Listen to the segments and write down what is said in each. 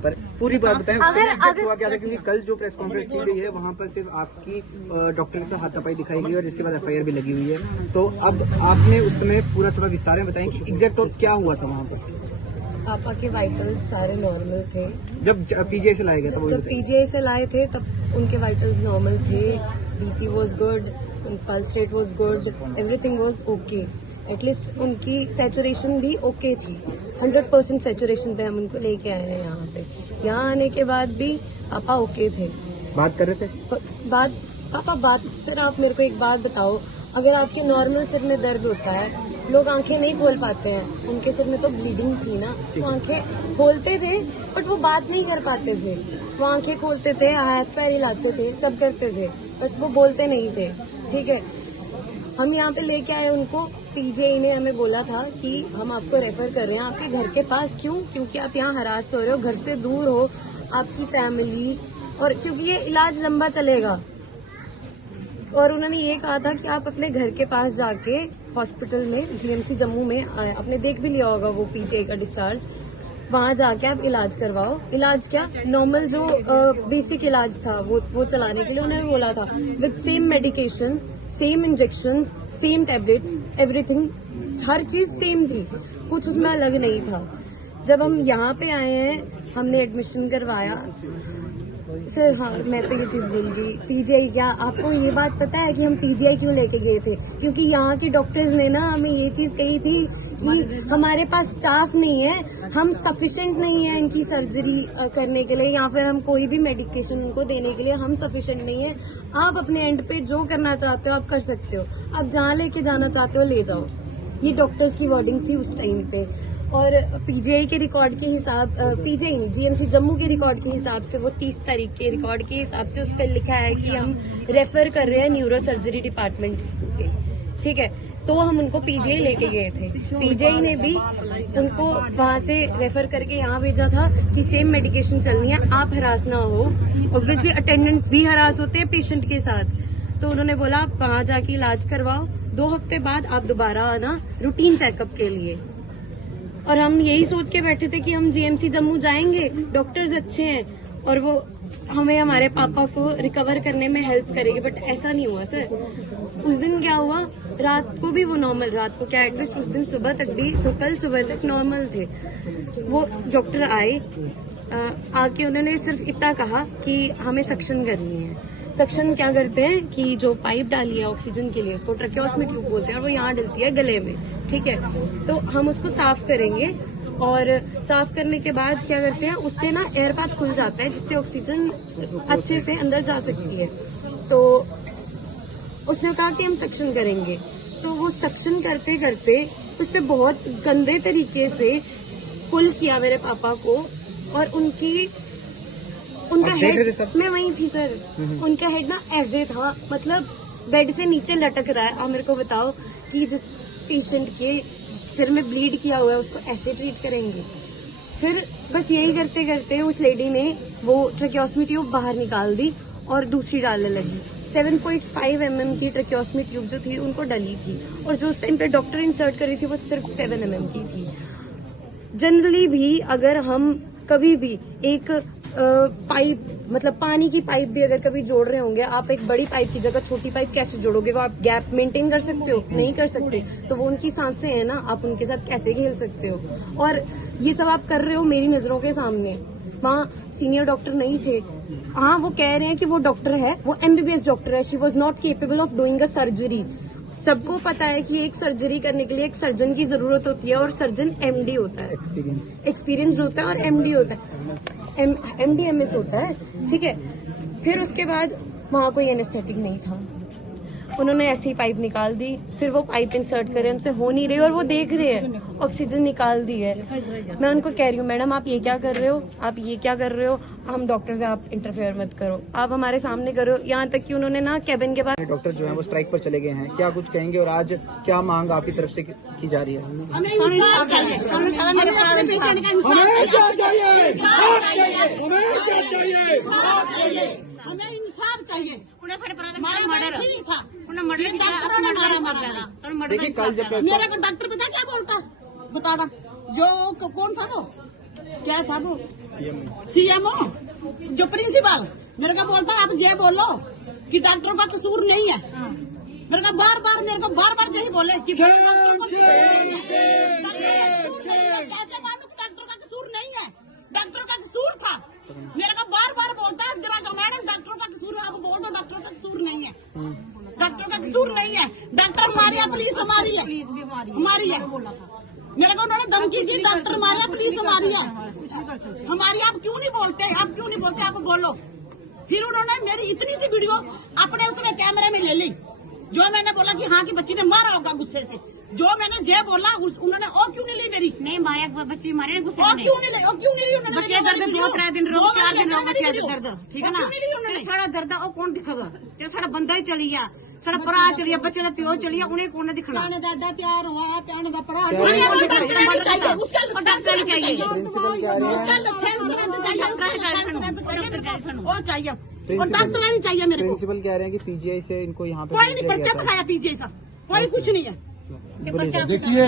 पर पूरी बात बताएं। अगर हुआ क्या था, क्योंकि कल जो प्रेस कॉन्फ्रेंस की गई है वहाँ पर सिर्फ आपकी डॉक्टर के साथ हाथापाई दिखाई गई और जिसके बाद एफआईआर भी लगी हुई है। तो अब आपने उस समय पूरा थोड़ा विस्तार में बताएं कि एग्जैक्ट और क्या हुआ था वहाँ पर। पापा के वाइटल्स सारे नॉर्मल थे। जब पीजीआई से लाया गया था, जब पीजीआई से लाए थे तब उनके वाइटल्स नॉर्मल थे, BP was good, pulse rate was good, everything was okay. At least उनकी सैचुरेशन भी ओके थी। 100% सैचुरेशन पे हम उनको लेके आए हैं यहाँ पे। यहाँ आने के बाद भी पापा ओके थे। बात कर रहे थे बात सर, आप मेरे को एक बात बताओ, अगर आपके नॉर्मल सिर में दर्द होता है, लोग आंखें नहीं खोल पाते हैं। उनके सिर में तो ब्लीडिंग थी ना, वो आंखें खोलते थे बट वो बात नहीं कर पाते थे। वो आंखें खोलते थे, हाथ पैर हिलाते थे, सब करते थे, बट वो बोलते नहीं थे। ठीक है, हम यहाँ पे लेके आए उनको। पीजीआई ने हमें बोला था कि हम आपको रेफर कर रहे हैं आपके घर के पास। क्यों? क्योंकि आप यहाँ हरास हो रहे हो, घर से दूर हो, आपकी फैमिली, और क्योंकि ये इलाज लंबा चलेगा। और उन्होंने ये कहा था कि आप अपने घर के पास जाके हॉस्पिटल में, जीएमसी जम्मू में, आपने देख भी लिया होगा वो पीजीआई का डिस्चार्ज, वहाँ जाके आप इलाज करवाओ। इलाज क्या, नॉर्मल जो बेसिक इलाज था वो चलाने के लिए उन्होंने बोला था, with same medication, same injection, same tablets, everything, हर चीज सेम थी, कुछ उसमें अलग नहीं था। जब हम यहाँ पे आए हैं, हमने एडमिशन करवाया। सर हाँ, मैं तो ये चीज बोल रही, पीजीआई क्या, आपको ये बात पता है कि हम पीजीआई क्यों लेके गए थे? क्योंकि यहाँ के डॉक्टर्स ने ना हमें ये चीज कही थी कि हमारे पास स्टाफ नहीं है, हम सफिशिएंट नहीं है इनकी सर्जरी करने के लिए, या फिर हम कोई भी मेडिकेशन उनको देने के लिए हम सफिशिएंट नहीं है। आप अपने एंड पे जो करना चाहते हो आप कर सकते हो, आप जहाँ लेके जाना चाहते हो ले जाओ। ये डॉक्टर्स की वर्डिंग थी उस टाइम पे। और पीजीआई के रिकॉर्ड के हिसाब, पीजीआई नहीं, जीएमसी जम्मू के रिकॉर्ड के हिसाब से, वो 30 तारीख के रिकॉर्ड के हिसाब से उस पर लिखा है कि हम रेफर कर रहे हैं न्यूरो सर्जरी डिपार्टमेंट पे। ठीक है, तो हम उनको पीजीआई लेके गए थे। पीजीआई ने भी उनको वहाँ से रेफर करके यहाँ भेजा था कि सेम मेडिकेशन चलनी है, आप हरास ना हो। ऑब्वियसली अटेंडेंट्स भी हरास होते हैं पेशेंट के साथ, तो उन्होंने बोला आप वहाँ जाके इलाज करवाओ, 2 हफ्ते बाद आप दोबारा आना रूटीन चेकअप के लिए। और हम यही सोच के बैठे थे कि हम जीएमसी जम्मू जाएंगे, डॉक्टर्स अच्छे हैं और वो हमें हमारे पापा को रिकवर करने में हेल्प करेंगे, बट ऐसा नहीं हुआ सर। उस दिन क्या हुआ, रात को भी वो नॉर्मल, रात को क्या, एटलीस्ट उस दिन सुबह तक भी, कल सुबह तक नॉर्मल थे। वो डॉक्टर आए, आके उन्होंने सिर्फ इतना कहा कि हमें सक्शन करनी है। सक्शन क्या करते हैं कि जो पाइप डाली है ऑक्सीजन के लिए, उसको ट्रैकियोस्मी ट्यूब बोलते हैं, और वो यहाँ डलती है गले में। ठीक है, तो हम उसको साफ करेंगे, और साफ करने के बाद क्या करते हैं, उससे ना एयर पाथ खुल जाता है जिससे ऑक्सीजन अच्छे से अंदर जा सकती है। तो उसने कहा कि हम सक्शन करेंगे, तो वो सक्शन करते करते उससे बहुत गंदे तरीके से पुल किया मेरे पापा को, और उनका हेड, मैं वहीं थी सर, उनका हेड ना ऐसे था, मतलब बेड से नीचे लटक रहा है। आप मेरे को बताओ कि जिस पेशेंट के सिर में ब्लीड किया हुआ है उसको ऐसे ट्रीट करेंगे? फिर बस यही करते करते उस लेडी ने वो ट्रैकियोस्मी ट्यूब बाहर निकाल दी और दूसरी डालने लगी। 7.5 mm की ट्रैकियोस्मी ट्यूब जो थी उनको डली थी, और जो उस टाइम पे डॉक्टर इंसर्ट कर रही थी वो सिर्फ 7 mm की थी। जनरली भी अगर हम कभी भी एक पाइप, मतलब पानी की पाइप भी अगर कभी जोड़ रहे होंगे, आप एक बड़ी पाइप की जगह छोटी पाइप कैसे जोड़ोगे? वो आप गैप मेंटेन कर सकते हो? नहीं कर सकते। तो वो उनकी सांसें हैं ना, आप उनके साथ कैसे खेल सकते हो? और ये सब आप कर रहे हो मेरी नजरों के सामने। वहाँ सीनियर डॉक्टर नहीं थे। हाँ, वो कह रहे हैं कि वो डॉक्टर है, वो MBBS डॉक्टर है, she was not capable of doing a surgery. सबको पता है कि एक सर्जरी करने के लिए एक सर्जन की जरूरत होती है, और सर्जन MD होता है, एक्सपीरियंस्ड होता है, और MD होता है, MD/MS होता है। ठीक है, फिर उसके बाद वहाँ कोई एनेस्थेटिक नहीं था, उन्होंने ऐसी पाइप निकाल दी, फिर वो पाइप इंसर्ट करे, उनसे हो नहीं रही, और वो देख रहे हैं ऑक्सीजन निकाल दी है। मैं उनको कह रही हूँ, मैडम आप ये क्या कर रहे हो, आप ये क्या कर रहे हो, हम डॉक्टर से आप इंटरफेयर मत करो, आप हमारे सामने करो। यहाँ तक कि उन्होंने ना कैबिन के पास, डॉक्टर जो है वो स्ट्राइक पर चले गए हैं, क्या कुछ कहेंगे और आज क्या मांग आपकी तरफ से की जा रही है? हमें इंसाफ चाहिए। देखिए कल जब मेरे को डॉक्टर पता क्या बोलता, बताना जो कौन था वो क्या था वो सीएमओ जो प्रिंसिपल मेरे को बोलता है आप ये बोलो कि डॉक्टरों का कसूर नहीं है। मेरे को बार बार यही बोले कि डॉक्टरों का कसूर नहीं है। कैसे मानूं कि डॉक्टर का कसूर नहीं है? डॉक्टर का कसूर था। मेरे को बार बार बोलता है मैडम डॉक्टरों का कसूर है, आप बोल दो डॉक्टर का कसूर नहीं है। डॉक्टर का कसूर नहीं है। डॉक्टर हमारी है, पुलिस हमारी है, हमारी है। मेरे को उन्होंने धमकी दी, डॉक्टर हमारे है, पुलिस हमारी है, हमारी। आप क्यों नहीं बोलते? आप बोलो। फिर उन्होंने मेरी इतनी सी वीडियो अपने उसमें कैमरे में ले ली। जो मैंने बोला कि हाँ की बच्ची ने मारा होगा गुस्से से, जो मैंने जे बोला उन्होंने और क्यों नहीं ली मेरी? नहीं माया बच्ची मारे गुस्से और क्यों नहीं ली उन्होंने? बच्चे दर्द 2-3 दिन रो 4 दिन रो बच्चे दर्द, ठीक है ना? साड़ा दर्द ਉਹ ਕੌਣ ਦਿਖਾਗਾ? ਜਿਹੜਾ ਸਾਡਾ ਬੰਦਾ ਹੀ ਚਲੀ ਗਿਆ, ਸਾਡਾ ਭਰਾ ਚਲੀ ਗਿਆ, ਬੱਚੇ ਦਾ ਪਿਓ ਚਲੀ ਗਿਆ, ਉਹਨੇ ਕੌਣ ਦਿਖਣਾ? प्याने दादा तैयार हुआ है, प्याने का परा चाहिए, उसका डॉक्टर नहीं चाहिए, प्रिंसिपल क्या है? उसका वो चाहिए और डॉक्टर नहीं चाहिए मेरे को। प्रिंसिपल कह रहे हैं कि पीजीआई से इनको यहाँ पे कोई नहीं पर्चा दिखाया पीजीआई सा, कोई कुछ नहीं है। देखिए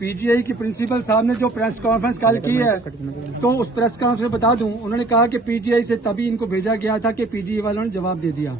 पीजीआई की प्रिंसिपल साहब ने जो प्रेस कॉन्फ्रेंस कल की है, तो उस प्रेस कॉन्फ्रेंस में बता दूं, उन्होंने कहा कि पीजीआई से तभी इनको भेजा गया था कि पीजीआई वालों ने जवाब दे दिया।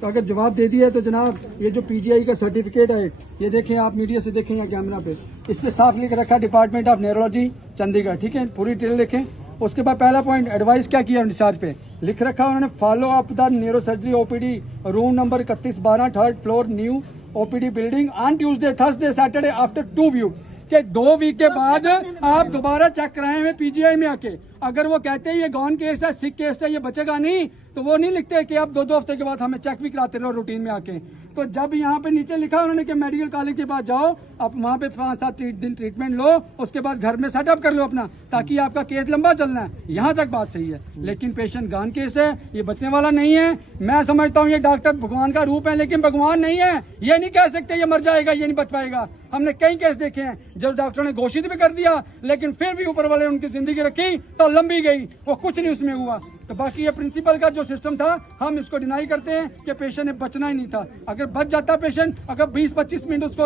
तो अगर जवाब दे दिया है तो जनाब ये जो पीजीआई का सर्टिफिकेट है, ये देखें आप मीडिया से देखें यहाँ कैमरा पे, इस पे साफ लिख रखा डिपार्टमेंट ऑफ न्यूरोलॉजी चंडीगढ़, ठीक है? पूरी डिटेल देखें। उसके बाद पहला पॉइंट एडवाइस क्या किया डिस्चार्ज पे लिख रखा उन्होंने, follow up the neuro surgery OPD room number 3112 3rd floor new OPD building on Tuesday Thursday Saturday after 2 week के 2 वीक के बाद आप दोबारा चेक कराए हुए पीजीआई में आके। अगर वो कहते हैं ये गॉन केस है, सिक केस है, ये बचेगा नहीं, तो वो नहीं लिखते कि आप 2 हफ्ते के बाद हमें चेक भी कराते रहो रूटीन में आके। तो जब यहाँ पे नीचे लिखा उन्होंने कि मेडिकल कॉलेज के पास जाओ, आप वहाँ पे 5-7 दिन ट्रीटमेंट लो, उसके बाद घर में सेटअप कर लो अपना, ताकि आपका केस लंबा चलना है। यहाँ तक बात सही है, लेकिन पेशेंट गॉन केस है, ये बचने वाला नहीं है। मैं समझता हूँ ये डॉक्टर भगवान का रूप है, लेकिन भगवान नहीं है। ये नहीं कह सकते ये मर जाएगा, ये नहीं बच पाएगा। हमने कई केस देखे हैं जब डॉक्टर ने घोषित भी कर दिया, लेकिन फिर भी ऊपर वाले उनकी जिंदगी रखी तो लंबी गई, वो कुछ नहीं उसमें हुआ। तो बाकी ये प्रिंसिपल का जो सिस्टम था, हम इसको डिनाई करते हैं कि पेशेंट ने बचना ही नहीं था। अगर बच जाता पेशेंट, अगर 20-25 मिनट उसको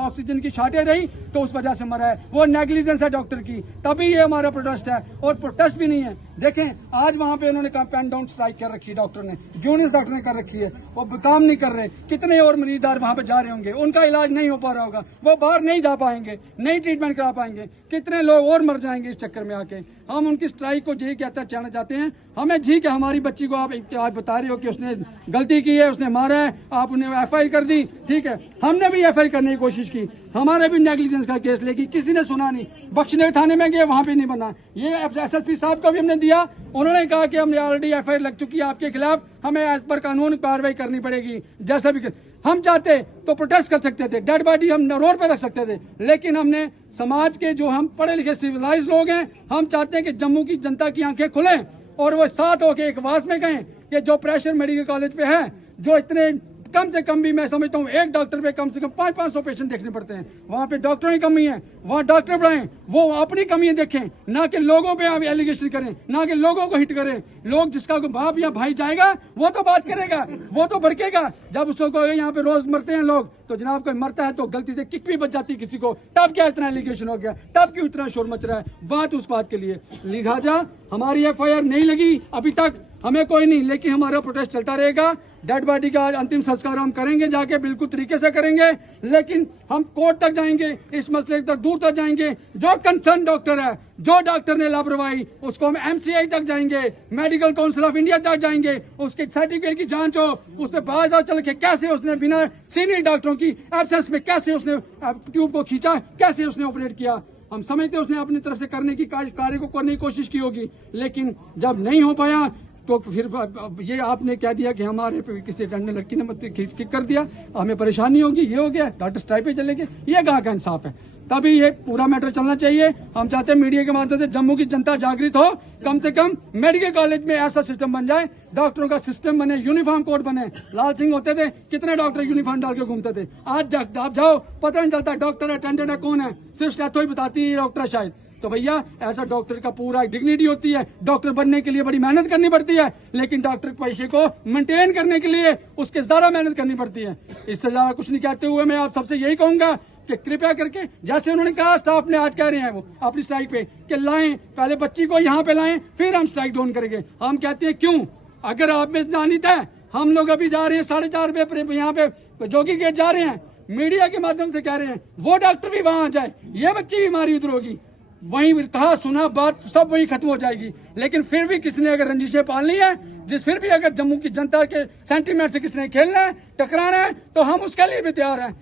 ऑक्सीजन की छाटे रही तो उस वजह से मरा है, वो नेग्लिजेंस है डॉक्टर की, तभी ये हमारा प्रोटेस्ट है। और प्रोटेस्ट भी नहीं है, देखें आज वहाँ पे उन्होंने कहा पेन डाउन स्ट्राइक कर रखी है डॉक्टर ने, जूनियर डॉक्टर ने कर रखी है, वो काम नहीं कर रहे। कितने और मरीजदार वहाँ पे जा रहे होंगे, उनका इलाज नहीं हो पा रहा होगा, वो बाहर नहीं जा पाएंगे, नहीं ट्रीटमेंट करा पाएंगे, कितने लोग और मर जाएंगे इस चक्कर में आके। हम उनकी स्ट्राइक को यही कहता चाहना चाहते हैं, हमें ठीक है हमारी बच्ची को आप बता रहे हो कि उसने गलती की है, उसने मारा है, आप उन्हें एफआईआर कर दी, ठीक है, हमने भी एफआईआर करने की कोशिश की, हमारे भी नेग्लिजेंस का केस लेगी, किसी ने सुना नहीं। बख्शनगर थाने में गए, वहां पे नहीं बना। ये एसएसपी साहब को भी हमने दिया, उन्होंने कहा कि हमने ऑलरेडी एफआईआर लग चुकी है आपके खिलाफ, हमें एज पर कानून कार्रवाई करनी पड़ेगी। जैसा भी हम चाहते तो प्रोटेस्ट कर सकते थे, डेड बॉडी हम रोड पर रख सकते थे, लेकिन हमने समाज के जो हम पढ़े लिखे सिविलाइज लोग हैं, हम चाहते हैं कि जम्मू की जनता की आंखें खुलें और वो साथ होकर एक आवाज में कहें कि जो प्रेशर मेडिकल कॉलेज पे है, जो इतने कम से कम भी मैं समझता हूँ एक डॉक्टर पे कम से कम 500-500 पेशेंट देखने पड़ते हैं, वहाँ पे डॉक्टरों की कमी है, वहाँ डॉक्टर बढ़ाएं, वो अपनी कमियां देखें, ना कि लोगों पे आप एलिगेशन करें, ना कि लोगों को हिट करें। लोग जिसका बाप या भाई जाएगा वो तो बात करेगा, वो तो भड़केगा। जब उसको यहाँ पे रोज मरते हैं लोग, तो जनाब कोई मरता है तो गलती से किक भी बच जाती है किसी को, तब क्या इतना एलिगेशन हो गया, तब क्यों इतना शोर मच रहा है। बात उस बात के लिए, लिहाजा हमारी एफआईआर नहीं लगी अभी तक, हमें कोई नहीं, लेकिन हमारा प्रोटेस्ट चलता रहेगा। डेड बॉडी का अंतिम संस्कार हम करेंगे, जाके बिल्कुल तरीके से करेंगे, लेकिन हम कोर्ट तक जाएंगे, इस मसले तक दूर तक जाएंगे। जो कंसर्न डॉक्टर है, जो डॉक्टर ने लापरवाही, उसको हम एमसीआई तक जाएंगे, मेडिकल काउंसिल ऑफ इंडिया तक जाएंगे, उसके सर्टिफिकेट की जांच हो, उस पर बात चल के कैसे उसने बिना सीनियर डॉक्टरों की एब्सेंस में कैसे उसने ट्यूब को खींचा, कैसे उसने ऑपरेट किया। हम समझते उसने अपनी तरफ से करने की कार्य को करने की कोशिश की होगी, लेकिन जब नहीं हो पाया तो फिर ये आपने कह दिया कि हमारे किसी अटेंडेंट लड़की ने किक कर दिया, हमें परेशानी होगी, ये हो गया, डॉक्टर स्ट्राइक पे चले गए। ये कहाँ का इंसाफ है? तभी ये पूरा मैटर चलना चाहिए। हम चाहते हैं मीडिया के माध्यम से जम्मू की जनता जागृत हो, कम से कम मेडिकल कॉलेज में ऐसा सिस्टम बन जाए, डॉक्टरों का सिस्टम बने, यूनिफॉर्म कोड बने। लाल सिंह होते थे, कितने डॉक्टर यूनिफॉर्म डाल के घूमते थे, आज आप जाओ पता नहीं चलता डॉक्टर अटेंडेंट है कौन है, सिर्फ स्टैथो ही बताती है डॉक्टर शायद। तो भैया ऐसा डॉक्टर का पूरा डिग्निटी होती है, डॉक्टर बनने के लिए बड़ी मेहनत करनी पड़ती है, लेकिन डॉक्टर के पैसे को मेंटेन करने के लिए उसके ज्यादा मेहनत करनी पड़ती है। इससे ज्यादा कुछ नहीं कहते हुए मैं आप सबसे यही कहूंगा कि कृपया करके, जैसे उन्होंने कहा स्टाफ ने, आज कह रहे हैं वो अपनी स्ट्राइक पे कि लाएं, पहले बच्ची को यहाँ पे लाएं, फिर हम स्ट्राइक डाउन करेंगे। हम कहते हैं क्यों, अगर आप में जानित है, हम लोग अभी जा रहे हैं 4:30 पे यहाँ पे जोगी गेट जा रहे हैं, मीडिया के माध्यम से कह रहे हैं वो डॉक्टर भी वहां आ जाए, ये बच्ची भी हमारी उधर होगी, वहीं कहा सुना बात सब वहीं खत्म हो जाएगी। लेकिन फिर भी किसने अगर रंजिशें पालनी है, फिर भी अगर जम्मू की जनता के सेंटीमेंट से किसने खेलना है, टकराना है, तो हम उसके लिए भी तैयार हैं।